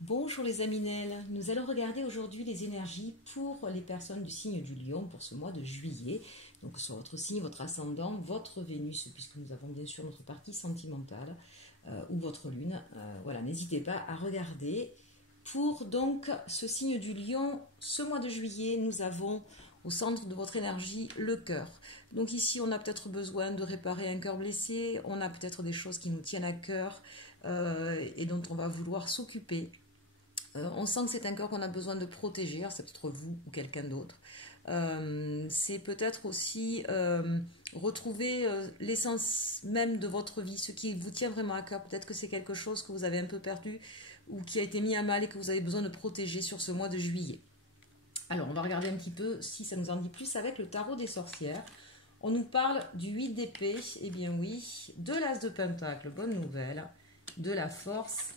Bonjour les Aminelles, nous allons regarder aujourd'hui les énergies pour les personnes du signe du Lion pour ce mois de juillet. Donc sur votre signe, votre ascendant, votre Vénus, puisque nous avons bien sûr notre partie sentimentale, ou votre Lune. Voilà, n'hésitez pas à regarder. Pour donc ce signe du Lion, ce mois de juillet, nous avons au centre de votre énergie le cœur. Donc ici, on a peut-être besoin de réparer un cœur blessé, on a peut-être des choses qui nous tiennent à cœur et dont on va vouloir s'occuper. On sent que c'est un cœur qu'on a besoin de protéger, c'est peut-être vous ou quelqu'un d'autre. C'est peut-être aussi retrouver l'essence même de votre vie, ce qui vous tient vraiment à cœur. Peut-être que c'est quelque chose que vous avez un peu perdu ou qui a été mis à mal et que vous avez besoin de protéger sur ce mois de juillet. Alors, on va regarder un petit peu si ça nous en dit plus avec le tarot des sorcières. On nous parle du 8 d'épée, eh bien oui, de l'as de pentacle, bonne nouvelle, de la force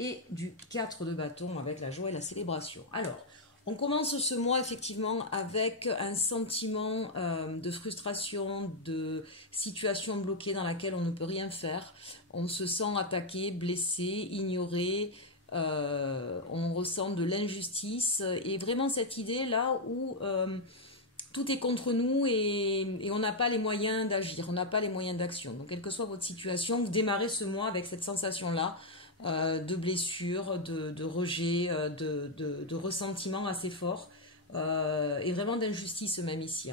et du 4 de bâton avec la joie et la célébration. Alors, on commence ce mois effectivement avec un sentiment de frustration, de situation bloquée dans laquelle on ne peut rien faire. On se sent attaqué, blessé, ignoré, on ressent de l'injustice et vraiment cette idée là où tout est contre nous et on n'a pas les moyens d'agir, on n'a pas les moyens d'action. Donc quelle que soit votre situation, vous démarrez ce mois avec cette sensation là de blessure, de rejet, de ressentiment assez fort et vraiment d'injustice même ici.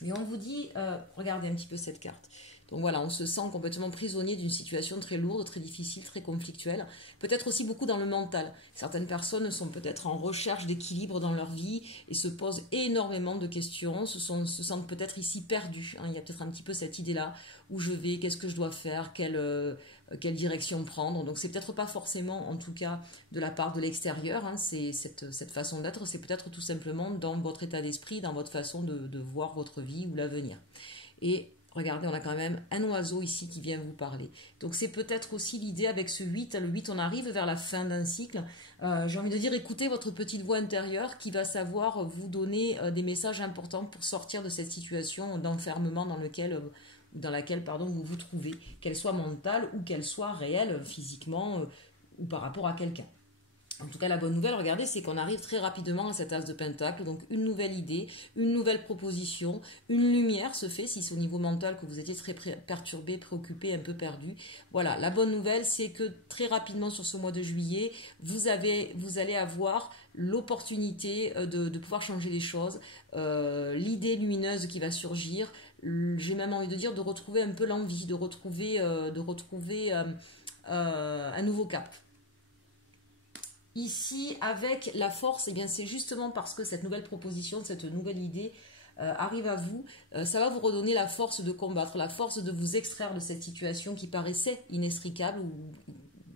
Mais on vous dit, regardez un petit peu cette carte. Donc voilà, on se sent complètement prisonnier d'une situation très lourde, très difficile, très conflictuelle. Peut-être aussi beaucoup dans le mental. Certaines personnes sont peut-être en recherche d'équilibre dans leur vie et se posent énormément de questions, se sentent peut-être ici perdus. Il y a peut-être un petit peu cette idée-là, où je vais, qu'est-ce que je dois faire, quelle direction prendre. Donc c'est peut-être pas forcément, en tout cas, de la part de l'extérieur, c'est cette façon d'être, c'est peut-être tout simplement dans votre état d'esprit, dans votre façon de voir votre vie ou l'avenir. Et regardez, on a quand même un oiseau ici qui vient vous parler. Donc c'est peut-être aussi l'idée avec ce 8. Le 8, on arrive vers la fin d'un cycle. J'ai envie de dire, écoutez votre petite voix intérieure qui va savoir vous donner des messages importants pour sortir de cette situation d'enfermement dans laquelle vous vous trouvez, qu'elle soit mentale ou qu'elle soit réelle physiquement ou par rapport à quelqu'un. En tout cas, la bonne nouvelle, regardez, c'est qu'on arrive très rapidement à cet as de pentacle. Donc, une nouvelle idée, une nouvelle proposition, une lumière se fait si c'est au niveau mental que vous étiez très perturbé, préoccupé, un peu perdu. Voilà, la bonne nouvelle, c'est que très rapidement sur ce mois de juillet, vous allez avoir l'opportunité de pouvoir changer les choses, l'idée lumineuse qui va surgir. J'ai même envie de dire de retrouver un peu l'envie, de retrouver un nouveau cap. Ici, avec la force, eh bien, c'est justement parce que cette nouvelle proposition, cette nouvelle idée arrive à vous, ça va vous redonner la force de combattre, la force de vous extraire de cette situation qui paraissait inextricable ou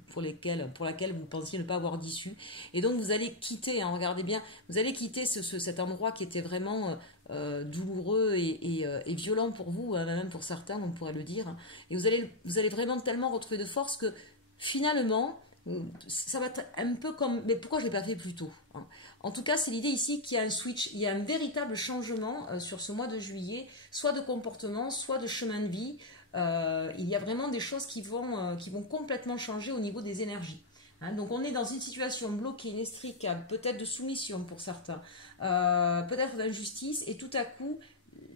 pour laquelle vous pensiez ne pas avoir d'issue. Et donc, vous allez quitter, regardez bien, vous allez quitter cet endroit qui était vraiment douloureux et violent pour vous, même pour certains, on pourrait le dire. Et vous allez vraiment tellement retrouver de force que finalement, ça va être un peu comme... Mais pourquoi je ne l'ai pas fait plus tôt, En tout cas, c'est l'idée ici qu'il y a un switch, il y a un véritable changement sur ce mois de juillet, soit de comportement, soit de chemin de vie. Il y a vraiment des choses qui vont complètement changer au niveau des énergies. Donc on est dans une situation bloquée, inextricable, peut-être de soumission pour certains, peut-être d'injustice, et tout à coup,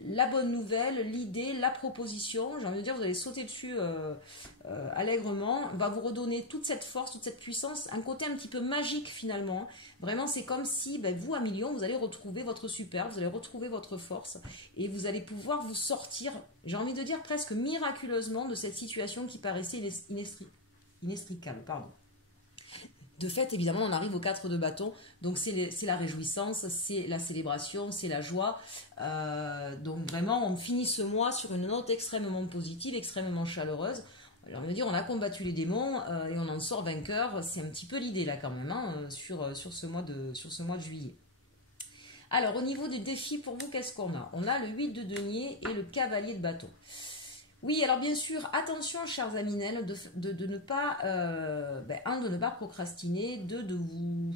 la bonne nouvelle, l'idée, la proposition, j'ai envie de dire, vous allez sauter dessus allègrement, va vous redonner toute cette force, toute cette puissance, un côté un petit peu magique finalement. Vraiment, c'est comme si vous, à million, vous allez retrouver votre super, vous allez retrouver votre force et vous allez pouvoir vous sortir, j'ai envie de dire presque miraculeusement, de cette situation qui paraissait inextricable. De fait, évidemment, on arrive au 4 de bâton, donc c'est la réjouissance, c'est la célébration, c'est la joie. Donc vraiment, on finit ce mois sur une note extrêmement positive, extrêmement chaleureuse. Alors, on va dire, on a combattu les démons et on en sort vainqueur. C'est un petit peu l'idée là quand même, sur ce mois de juillet. Alors, au niveau des défis pour vous, qu'est-ce qu'on a? On a le 8 de denier et le cavalier de bâton. Oui, alors bien sûr, attention, chers Aminelles, de ne pas, de ne pas procrastiner, de vous...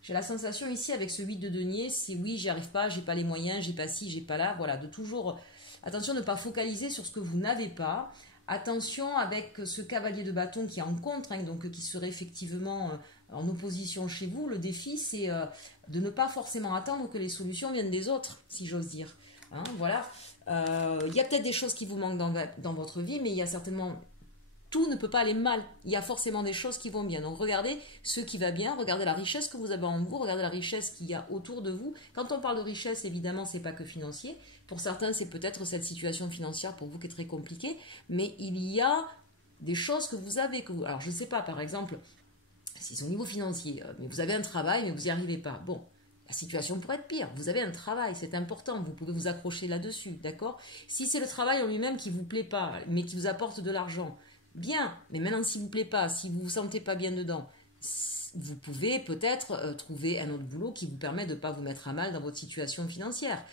J'ai la sensation ici avec ce 8 de denier, c'est oui, j'y arrive pas, j'ai pas les moyens, j'ai pas ci, j'ai pas là, voilà, de toujours... Attention de ne pas focaliser sur ce que vous n'avez pas, attention avec ce cavalier de bâton qui est en contre, hein, donc qui serait effectivement en opposition chez vous. Le défi, c'est de ne pas forcément attendre que les solutions viennent des autres, si j'ose dire. Hein, voilà. Il y a peut-être des choses qui vous manquent dans votre vie, mais il y a certainement... Tout ne peut pas aller mal. Il y a forcément des choses qui vont bien. Donc regardez ce qui va bien, regardez la richesse que vous avez en vous, regardez la richesse qu'il y a autour de vous. Quand on parle de richesse, évidemment, c'est pas que financier. Pour certains, c'est peut-être cette situation financière pour vous qui est très compliquée, mais il y a des choses que vous avez. Alors je ne sais pas, par exemple, si c'est au niveau financier, mais vous avez un travail, mais vous n'y arrivez pas. Bon, la situation pourrait être pire. Vous avez un travail, c'est important. Vous pouvez vous accrocher là-dessus, d'accord? Si c'est le travail en lui-même qui ne vous plaît pas, mais qui vous apporte de l'argent, bien, mais maintenant s'il ne vous plaît pas, si vous ne vous sentez pas bien dedans, vous pouvez peut-être trouver un autre boulot qui vous permet de ne pas vous mettre à mal dans votre situation financière.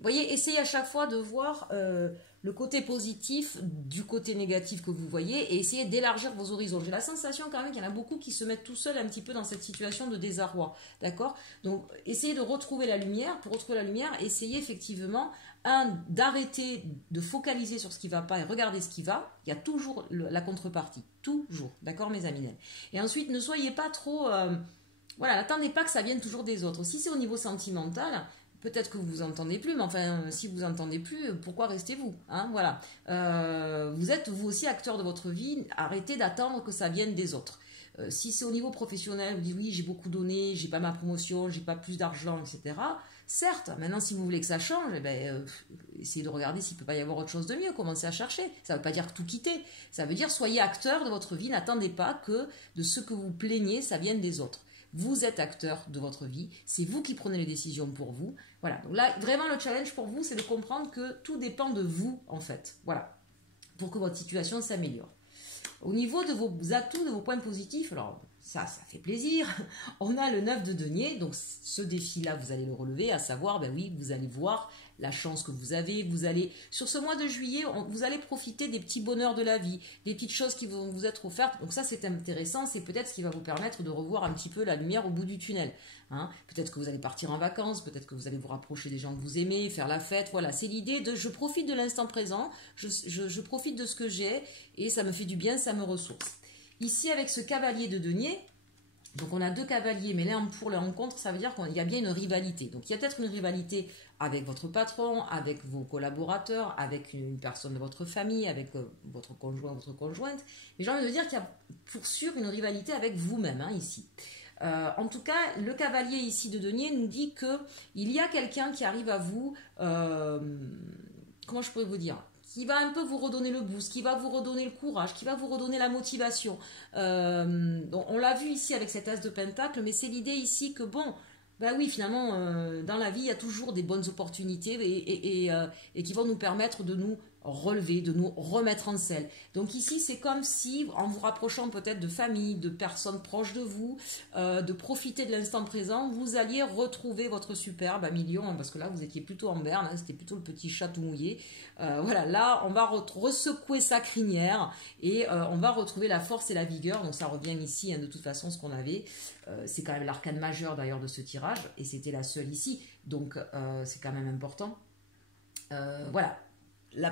Voyez, essayez à chaque fois de voir le côté positif du côté négatif que vous voyez et essayez d'élargir vos horizons. J'ai la sensation quand même qu'il y en a beaucoup qui se mettent tout seuls un petit peu dans cette situation de désarroi, d'accord? Donc essayez de retrouver la lumière. Pour retrouver la lumière, essayez effectivement d'arrêter de focaliser sur ce qui ne va pas et regarder ce qui va. Il y a toujours la contrepartie, toujours, d'accord mes amis? Et ensuite, ne soyez pas trop... voilà, n'attendez pas que ça vienne toujours des autres. Si c'est au niveau sentimental, peut-être que vous entendez plus, mais enfin, si vous entendez plus, pourquoi restez-vous, hein? Voilà. Vous êtes vous aussi acteur de votre vie, arrêtez d'attendre que ça vienne des autres. Si c'est au niveau professionnel, vous dites oui, j'ai beaucoup donné, j'ai pas ma promotion, j'ai pas plus d'argent, etc. Certes, maintenant si vous voulez que ça change, eh ben, essayez de regarder s'il peut pas y avoir autre chose de mieux, commencez à chercher. Ça veut pas dire tout quitter, ça veut dire soyez acteur de votre vie, n'attendez pas que de ce que vous plaignez, ça vienne des autres. Vous êtes acteur de votre vie, c'est vous qui prenez les décisions pour vous. Voilà, donc là, vraiment le challenge pour vous, c'est de comprendre que tout dépend de vous, en fait. Voilà, pour que votre situation s'améliore. Au niveau de vos atouts, de vos points positifs, alors ça fait plaisir. On a le 9 de denier, donc ce défi-là, vous allez le relever, à savoir, ben oui, vous allez voir la chance que vous avez, vous allez, sur ce mois de juillet, vous allez profiter des petits bonheurs de la vie, des petites choses qui vont vous être offertes, donc ça c'est intéressant, c'est peut-être ce qui va vous permettre de revoir un petit peu la lumière au bout du tunnel, hein. Peut-être que vous allez partir en vacances, peut-être que vous allez vous rapprocher des gens que vous aimez, faire la fête, voilà, c'est l'idée de je profite de l'instant présent, je profite de ce que j'ai, et ça me fait du bien, ça me ressource. Ici avec ce cavalier de denier, donc on a deux cavaliers, mais l'un pour l'un contre, ça veut dire qu'il y a bien une rivalité. Donc il y a peut-être une rivalité avec votre patron, avec vos collaborateurs, avec une personne de votre famille, avec votre conjoint, votre conjointe. Mais j'ai envie de dire qu'il y a pour sûr une rivalité avec vous-même, hein, ici. En tout cas, le cavalier ici de denier nous dit qu'il y a quelqu'un qui arrive à vous, comment je pourrais vous dire, qui va un peu vous redonner le boost, qui va vous redonner le courage, qui va vous redonner la motivation. Donc on l'a vu ici avec cet as de pentacle, mais c'est l'idée ici que bon, ben oui, finalement, dans la vie, il y a toujours des bonnes opportunités et qui vont nous permettre de nous relever, de nous remettre en selle. Donc ici, c'est comme si, en vous rapprochant peut-être de famille, de personnes proches de vous, de profiter de l'instant présent, vous alliez retrouver votre superbe à millions, hein, parce que là, vous étiez plutôt en berne, hein, c'était plutôt le petit chat tout mouillé. Voilà, là, on va ressecouer sa crinière et on va retrouver la force et la vigueur. Donc ça revient ici, hein, de toute façon, ce qu'on avait. C'est quand même l'arcane majeur d'ailleurs de ce tirage, et c'était la seule ici, donc c'est quand même important. Voilà.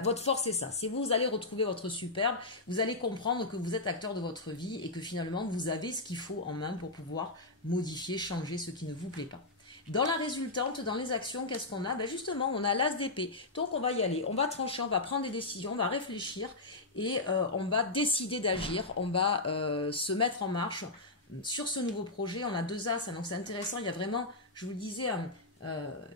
Votre force, c'est ça. Si vous allez retrouver votre superbe, vous allez comprendre que vous êtes acteur de votre vie et que finalement, vous avez ce qu'il faut en main pour pouvoir modifier, changer ce qui ne vous plaît pas. Dans la résultante, dans les actions, qu'est-ce qu'on a? Ben justement, on a l'as d'épée. Donc, on va y aller. On va trancher, on va prendre des décisions, on va réfléchir et on va décider d'agir. On va se mettre en marche sur ce nouveau projet. On a deux as, donc c'est intéressant. Il y a vraiment, je vous le disais,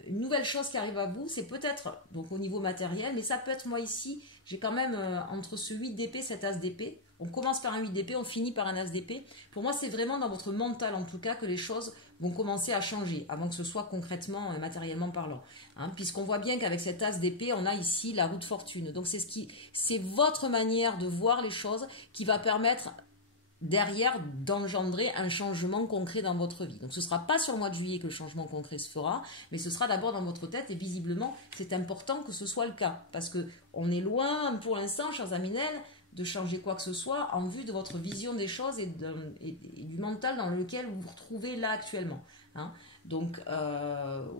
une nouvelle chose qui arrive à vous, c'est peut-être donc au niveau matériel, mais ça peut être moi ici, j'ai quand même entre ce 8 d'épée, cet as d'épée, on commence par un 8 d'épée, on finit par un as d'épée. Pour moi, c'est vraiment dans votre mental en tout cas que les choses vont commencer à changer avant que ce soit concrètement, matériellement parlant, hein, puisqu'on voit bien qu'avec cet as d'épée, on a ici la roue de fortune. Donc c'est votre manière de voir les choses qui va permettre derrière d'engendrer un changement concret dans votre vie. Donc ce ne sera pas sur le mois de juillet que le changement concret se fera, mais ce sera d'abord dans votre tête et visiblement c'est important que ce soit le cas parce qu'on est loin pour l'instant, chers Aminel, de changer quoi que ce soit en vue de votre vision des choses et du mental dans lequel vous vous retrouvez là actuellement, hein. Donc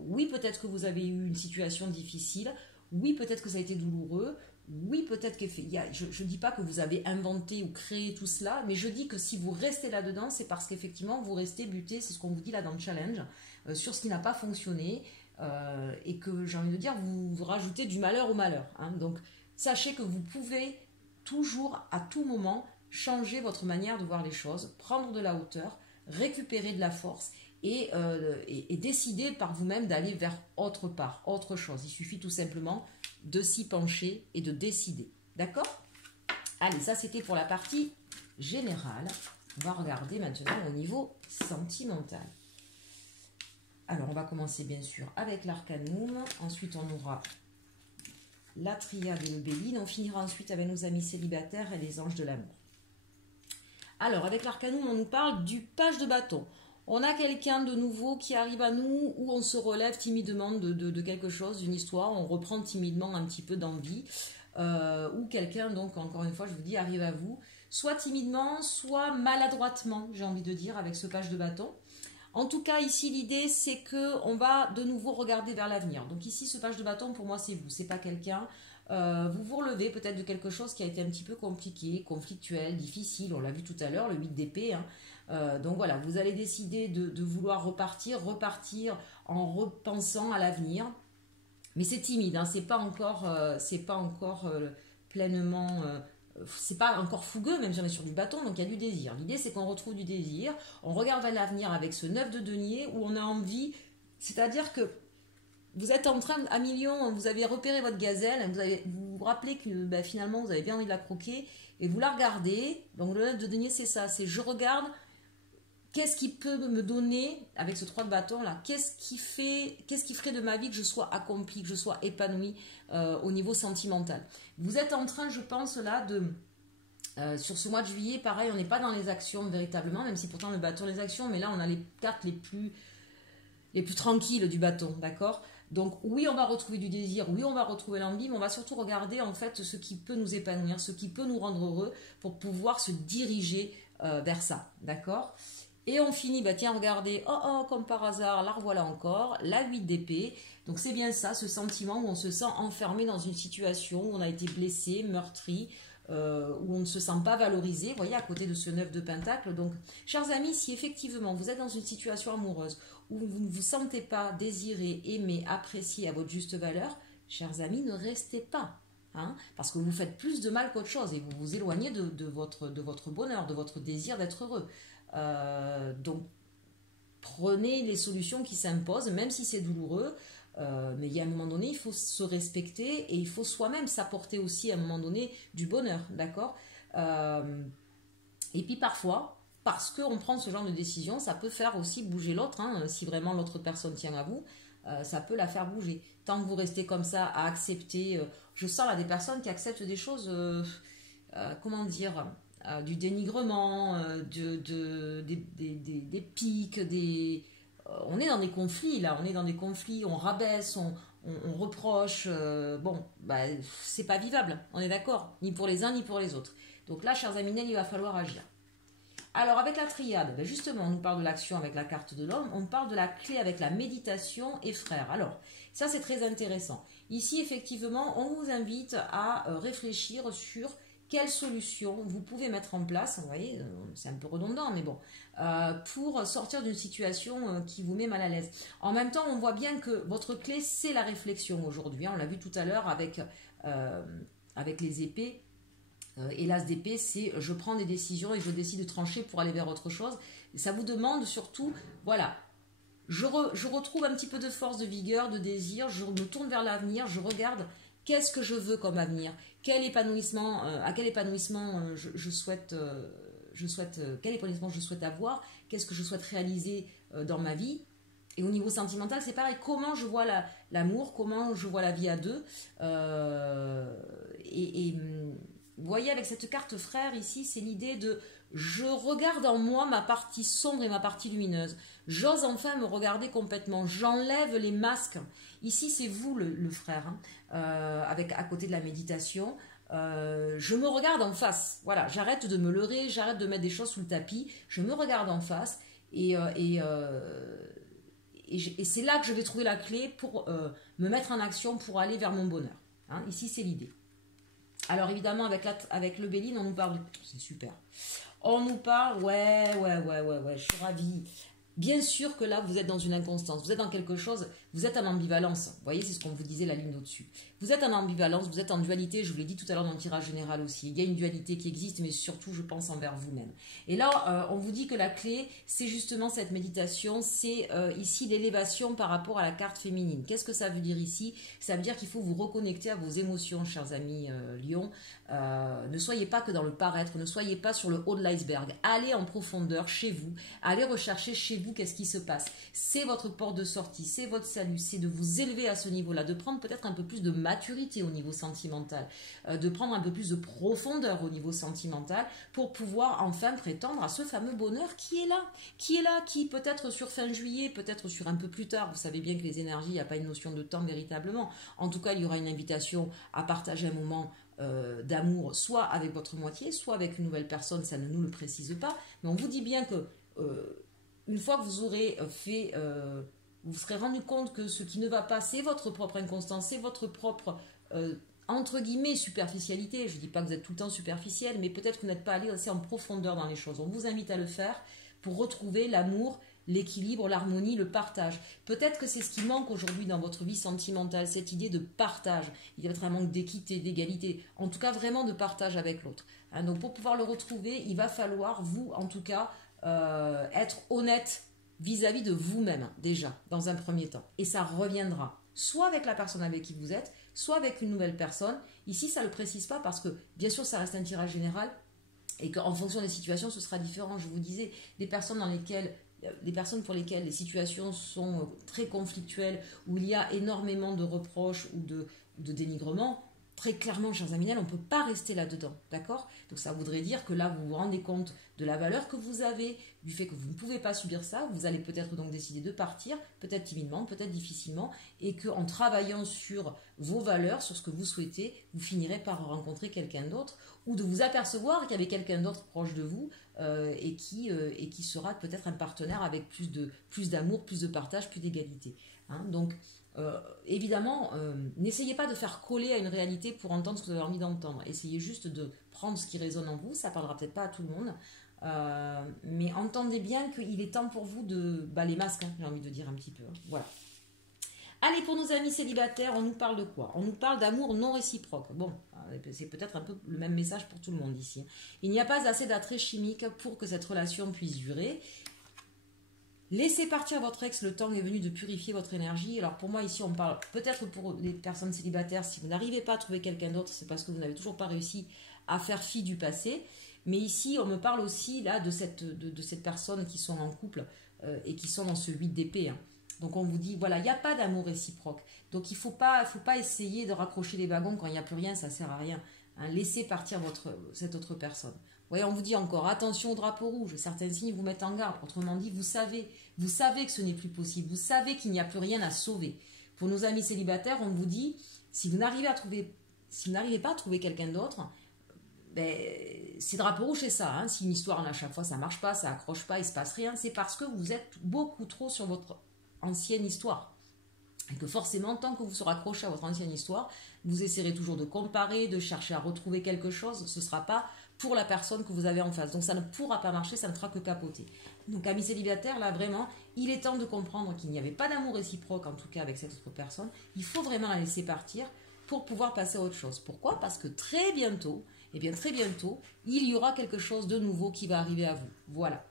oui, peut-être que vous avez eu une situation difficile, oui, peut-être que ça a été douloureux, oui, peut-être je ne dis pas que vous avez inventé ou créé tout cela, mais je dis que si vous restez là-dedans, c'est parce qu'effectivement, vous restez buté, c'est ce qu'on vous dit là dans le challenge, sur ce qui n'a pas fonctionné, et que j'ai envie de dire, vous rajoutez du malheur au malheur. Hein. Donc, sachez que vous pouvez toujours, à tout moment, changer votre manière de voir les choses, prendre de la hauteur, récupérer de la force, et décider par vous-même d'aller vers autre part, autre chose. Il suffit tout simplement de s'y pencher et de décider. D'accord? Allez, ça c'était pour la partie générale. On va regarder maintenant au niveau sentimental. Alors, on va commencer bien sûr avec l'arcanum. Ensuite, on aura la triade et le béline. On finira ensuite avec nos amis célibataires et les anges de l'amour. Alors, avec l'arcanum, on nous parle du page de bâton. On a quelqu'un de nouveau qui arrive à nous, où on se relève timidement de quelque chose, d'une histoire, on reprend timidement un petit peu d'envie, ou quelqu'un, donc encore une fois, je vous dis, arrive à vous, soit timidement, soit maladroitement, j'ai envie de dire, avec ce page de bâton. En tout cas, ici, l'idée, c'est qu'on va de nouveau regarder vers l'avenir. Donc ici, ce page de bâton, pour moi, c'est vous, c'est pas quelqu'un. Vous vous relevez peut-être de quelque chose qui a été un petit peu compliqué, conflictuel, difficile, on l'a vu tout à l'heure, le 8 d'épée, hein. Donc voilà, vous allez décider de vouloir repartir en repensant à l'avenir. Mais c'est timide, hein, c'est pas encore pleinement, c'est pas encore fougueux, même si on est sur du bâton, donc il y a du désir. L'idée c'est qu'on retrouve du désir, on regarde à l'avenir avec ce 9 de denier où on a envie, c'est-à-dire que vous êtes en train, à million, vous avez repéré votre gazelle, vous vous rappelez que finalement vous avez bien envie de la croquer, et vous la regardez, donc le 9 de denier c'est ça, c'est je regarde. Qu'est-ce qui peut me donner, avec ce 3 de bâton là, qu'est-ce qui ferait de ma vie que je sois accomplie, que je sois épanouie au niveau sentimental. Vous êtes en train, je pense là, sur ce mois de juillet, pareil, on n'est pas dans les actions véritablement, même si pourtant le bâton les actions, mais là on a les cartes les plus tranquilles du bâton, d'accord? Donc oui, on va retrouver du désir, oui, on va retrouver l'envie, mais on va surtout regarder en fait ce qui peut nous épanouir, ce qui peut nous rendre heureux pour pouvoir se diriger vers ça, d'accord? Et on finit, tiens, regardez, comme par hasard, la revoilà encore, la 8 d'épée. Donc c'est bien ça, ce sentiment où on se sent enfermé dans une situation, où on a été blessé, meurtri, où on ne se sent pas valorisé, vous voyez, à côté de ce 9 de pentacle. Donc, chers amis, si effectivement vous êtes dans une situation amoureuse, où vous ne vous sentez pas désiré, aimé, apprécié à votre juste valeur, chers amis, ne restez pas. Hein, parce que vous faites plus de mal qu'autre chose et vous vous éloignez de votre bonheur, de votre désir d'être heureux. Donc prenez les solutions qui s'imposent, même si c'est douloureux, mais il y a un moment donné, il faut se respecter et il faut soi-même s'apporter aussi à un moment donné du bonheur, d'accord? Et puis parfois, parce qu'on prend ce genre de décision, ça peut faire aussi bouger l'autre, hein, si vraiment l'autre personne tient à vous, ça peut la faire bouger. Tant que vous restez comme ça à accepter, je sens là des personnes qui acceptent des choses, comment dire, du dénigrement, des piques, on est dans des conflits là, on rabaisse, on reproche, c'est pas vivable, on est d'accord, ni pour les uns ni pour les autres. Donc là, chers amis, il va falloir agir. Alors avec la triade, justement, on nous parle de l'action avec la carte de l'homme, on parle de la clé avec la méditation et frère. Alors, ça c'est très intéressant. Ici, effectivement, on vous invite à réfléchir sur quelles solutions vous pouvez mettre en place, vous voyez, c'est un peu redondant, mais bon, pour sortir d'une situation qui vous met mal à l'aise. En même temps, on voit bien que votre clé, c'est la réflexion aujourd'hui. On l'a vu tout à l'heure avec les épées. Et l'as d'épée, c'est je prends des décisions et je décide de trancher pour aller vers autre chose. Et ça vous demande surtout, voilà, je retrouve un petit peu de force, de vigueur, de désir, je me tourne vers l'avenir, je regarde qu'est-ce que je veux comme avenir, quel épanouissement, à quel épanouissement je souhaite quel épanouissement je souhaite avoir, qu'est-ce que je souhaite réaliser dans ma vie. Et au niveau sentimental, c'est pareil, comment je vois l'amour, comment je vois la vie à deux. Vous voyez, avec cette carte frère ici, c'est l'idée de je regarde en moi ma partie sombre et ma partie lumineuse. J'ose enfin me regarder complètement. J'enlève les masques. Ici, c'est vous le frère, hein, avec à côté de la méditation. Je me regarde en face. Voilà, j'arrête de me leurrer, j'arrête de mettre des choses sous le tapis. Je me regarde en face et c'est là que je vais trouver la clé pour me mettre en action pour aller vers mon bonheur. Hein, ici, c'est l'idée. Alors évidemment, avec le Béline, on nous parle... C'est super. On nous parle... Ouais, je suis ravie. Bien sûr que là, vous êtes dans une inconstance, vous êtes dans quelque chose, vous êtes en ambivalence. Vous voyez, c'est ce qu'on vous disait, la ligne au-dessus. Vous êtes en ambivalence, vous êtes en dualité, je vous l'ai dit tout à l'heure dans le tirage général aussi. Il y a une dualité qui existe, mais surtout, je pense, envers vous-même. Et là, on vous dit que la clé, c'est justement cette méditation, c'est ici l'élévation par rapport à la carte féminine. Qu'est-ce que ça veut dire ici? Ça veut dire qu'il faut vous reconnecter à vos émotions, chers amis Lion. Ne soyez pas que dans le paraître, ne soyez pas sur le haut de l'iceberg. Allez en profondeur chez vous, allez rechercher chez vous qu'est-ce qui se passe. C'est votre porte de sortie, c'est votre salut, c'est de vous élever à ce niveau-là, de prendre peut-être un peu plus de maturité au niveau sentimental, de prendre un peu plus de profondeur au niveau sentimental pour pouvoir enfin prétendre à ce fameux bonheur qui est là, qui peut-être sur fin juillet, peut-être sur un peu plus tard. Vous savez bien que les énergies, il n'y a pas une notion de temps véritablement. En tout cas, il y aura une invitation à partager un moment d'amour, soit avec votre moitié, soit avec une nouvelle personne, ça ne nous le précise pas, mais on vous dit bien que une fois que vous aurez fait, vous serez rendu compte que ce qui ne va pas, c'est votre propre inconstance, c'est votre propre, entre guillemets, superficialité. Je ne dis pas que vous êtes tout le temps superficiel, mais peut-être que vous n'êtes pas allé assez en profondeur dans les choses. On vous invite à le faire pour retrouver l'amour, l'équilibre, l'harmonie, le partage. Peut-être que c'est ce qui manque aujourd'hui dans votre vie sentimentale, cette idée de partage. Il y a peut-être un manque d'équité, d'égalité, en tout cas vraiment de partage avec l'autre. Hein, donc pour pouvoir le retrouver, il va falloir, vous en tout cas, être honnête vis-à-vis de vous-même déjà, dans un premier temps. Et ça reviendra, soit avec la personne avec qui vous êtes, soit avec une nouvelle personne. Ici, ça ne le précise pas parce que, bien sûr, ça reste un tirage général et qu'en fonction des situations, ce sera différent. Je vous disais, des personnes pour lesquelles les situations sont très conflictuelles, où il y a énormément de reproches ou de dénigrement, très clairement, chers amis, on ne peut pas rester là-dedans, d'accord? Donc ça voudrait dire que là, vous vous rendez compte de la valeur que vous avez, du fait que vous ne pouvez pas subir ça, vous allez peut-être donc décider de partir, peut-être timidement, peut-être difficilement, et qu'en travaillant sur vos valeurs, sur ce que vous souhaitez, vous finirez par rencontrer quelqu'un d'autre, ou de vous apercevoir qu'il y avait quelqu'un d'autre proche de vous, et qui sera peut-être un partenaire avec plus d'amour, plus de partage, plus d'égalité. Hein, donc, évidemment, n'essayez pas de faire coller à une réalité pour entendre ce que vous avez envie d'entendre. Essayez juste de prendre ce qui résonne en vous. Ça ne parlera peut-être pas à tout le monde. Mais entendez bien qu'il est temps pour vous de... les masques, hein, j'ai envie de dire un petit peu. Hein, voilà. Allez, pour nos amis célibataires, on nous parle de quoi? On nous parle d'amour non réciproque. Bon, c'est peut-être un peu le même message pour tout le monde ici. Il n'y a pas assez d'attrait chimique pour que cette relation puisse durer. Laissez partir votre ex, le temps est venu de purifier votre énergie. Alors pour moi ici on parle peut-être pour les personnes célibataires, si vous n'arrivez pas à trouver quelqu'un d'autre, c'est parce que vous n'avez toujours pas réussi à faire fi du passé. Mais ici on me parle aussi là de cette personne qui sont en couple et qui sont dans ce 8 d'épée. Hein. Donc on vous dit voilà, il n'y a pas d'amour réciproque. Donc il ne faut pas essayer de raccrocher les wagons quand il n'y a plus rien, ça ne sert à rien. Hein. Laissez partir cette autre personne. Vous voyez, on vous dit encore, attention au drapeau rouge, certains signes vous mettent en garde. Autrement dit, vous savez que ce n'est plus possible, vous savez qu'il n'y a plus rien à sauver. Pour nos amis célibataires, on vous dit, si vous n'arrivez pas à trouver quelqu'un d'autre, c'est drapeau rouge, c'est ça. Hein. Si une histoire, à chaque fois, ça ne marche pas, ça accroche pas, il ne se passe rien, c'est parce que vous êtes beaucoup trop sur votre ancienne histoire. Et que forcément, tant que vous serez accroché à votre ancienne histoire, vous essaierez toujours de comparer, de chercher à retrouver quelque chose, ce ne sera pas pour la personne que vous avez en face. Donc ça ne pourra pas marcher, ça ne fera que capoter. Donc amis célibataires, là vraiment, il est temps de comprendre qu'il n'y avait pas d'amour réciproque, en tout cas avec cette autre personne. Il faut vraiment la laisser partir pour pouvoir passer à autre chose. Pourquoi? Parce que très bientôt, il y aura quelque chose de nouveau qui va arriver à vous. Voilà.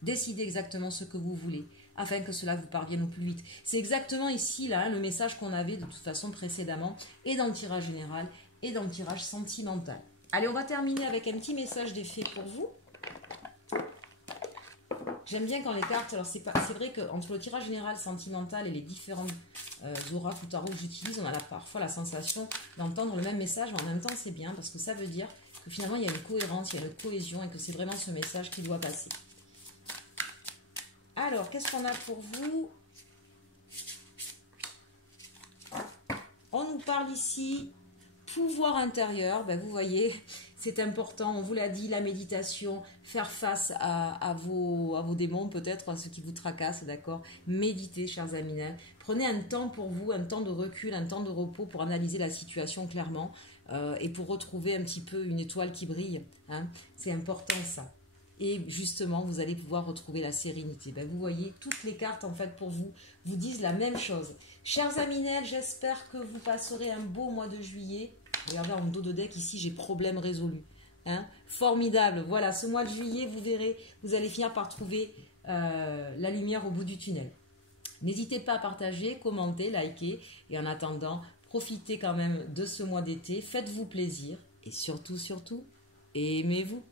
Décidez exactement ce que vous voulez, afin que cela vous parvienne au plus vite. C'est exactement ici, là, le message qu'on avait de toute façon précédemment, et dans le tirage général, et dans le tirage sentimental. Allez, on va terminer avec un petit message d'effet pour vous. J'aime bien quand les cartes... Alors, c'est vrai qu'entre le tirage général sentimental et les différents oracles ou tarots que j'utilise, on a parfois la sensation d'entendre le même message, mais en même temps, c'est bien, parce que ça veut dire que finalement, il y a une cohérence, il y a une cohésion, et que c'est vraiment ce message qui doit passer. Alors, qu'est-ce qu'on a pour vous? On nous parle ici... pouvoir intérieur, vous voyez, c'est important, on vous l'a dit, la méditation, faire face à vos démons, peut-être à ceux qui vous tracassent, d'accord? Méditez, chers amis, prenez un temps pour vous, un temps de recul, un temps de repos pour analyser la situation clairement. et pour retrouver un petit peu une étoile qui brille. Hein. C'est important ça. Et justement, vous allez pouvoir retrouver la sérénité. Ben, vous voyez, toutes les cartes, en fait, pour vous, vous disent la même chose. Chers Aminel, j'espère que vous passerez un beau mois de juillet. Regardez en dos de deck, ici, j'ai problème résolu. Hein. Formidable. Voilà, ce mois de juillet, vous verrez, vous allez finir par trouver la lumière au bout du tunnel. N'hésitez pas à partager, commenter, liker. Et en attendant, profitez quand même de ce mois d'été. Faites-vous plaisir. Et surtout, surtout, aimez-vous.